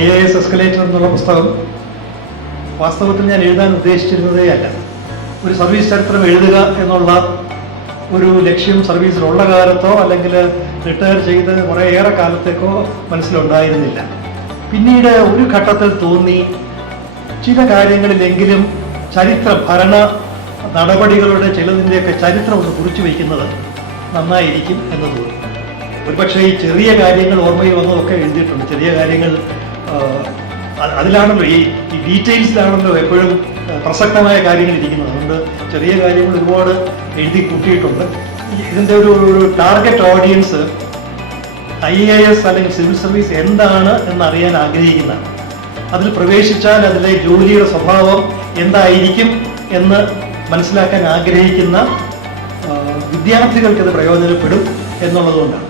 IAS escalator എന്നുള്ള പുസ്തകം വാസ്തവത്തിൽ ഞാൻ എഴുതാൻ ഉദ്ദേശിച്ചിരുന്നതേ അല്ല. ഒരു സർവീസ് ചരിത്രം എഴുതുക എന്നുള്ള ഒരു ലക്ഷ്യം സർവീസിലുള്ള കാലത്തോ അല്ലെങ്കിൽ റിട്ടയർ ചെയ്ത് കുറേയേറെ കാലത്തേക്കോ മനസ്സിലുണ്ടായിരുന്നില്ല. പിന്നീട് ഒരു ഘട്ടത്തിൽ തോന്നി ചില കാര്യങ്ങളിലെങ്കിലും ഭരണ നടപടികളുടെ ചിലതിൻ്റെയൊക്കെ ചരിത്രം ഒന്ന് കുറിച്ചു വയ്ക്കുന്നത് നന്നായിരിക്കും എന്ന് തോന്നി. ഒരുപക്ഷെ ഈ ചെറിയ കാര്യങ്ങൾ ഓർമ്മയിൽ വന്നതൊക്കെ എഴുതിയിട്ടുണ്ട്. ചെറിയ കാര്യങ്ങൾ അതിലാണല്ലോ ഈ ഡീറ്റെയിൽസിലാണല്ലോ എപ്പോഴും പ്രസക്തമായ കാര്യങ്ങൾ ഇരിക്കുന്നത്. അതുകൊണ്ട് ചെറിയ കാര്യങ്ങൾ ഒരുപാട് എഴുതി കൂട്ടിയിട്ടുണ്ട്. ഇതിൻ്റെ ഒരു ടാർഗറ്റ് ഓഡിയൻസ് IAS അല്ലെങ്കിൽ സിവിൽ സർവീസ് എന്താണ് എന്നറിയാൻ ആഗ്രഹിക്കുന്നതാണ്. അതിൽ പ്രവേശിച്ചാൽ അതിലെ ജോലിയുടെ സ്വഭാവം എന്തായിരിക്കും എന്ന് മനസ്സിലാക്കാൻ ആഗ്രഹിക്കുന്ന വിദ്യാർത്ഥികൾക്ക് ഇത് പ്രയോജനപ്പെടും എന്നുള്ളതുകൊണ്ടാണ്.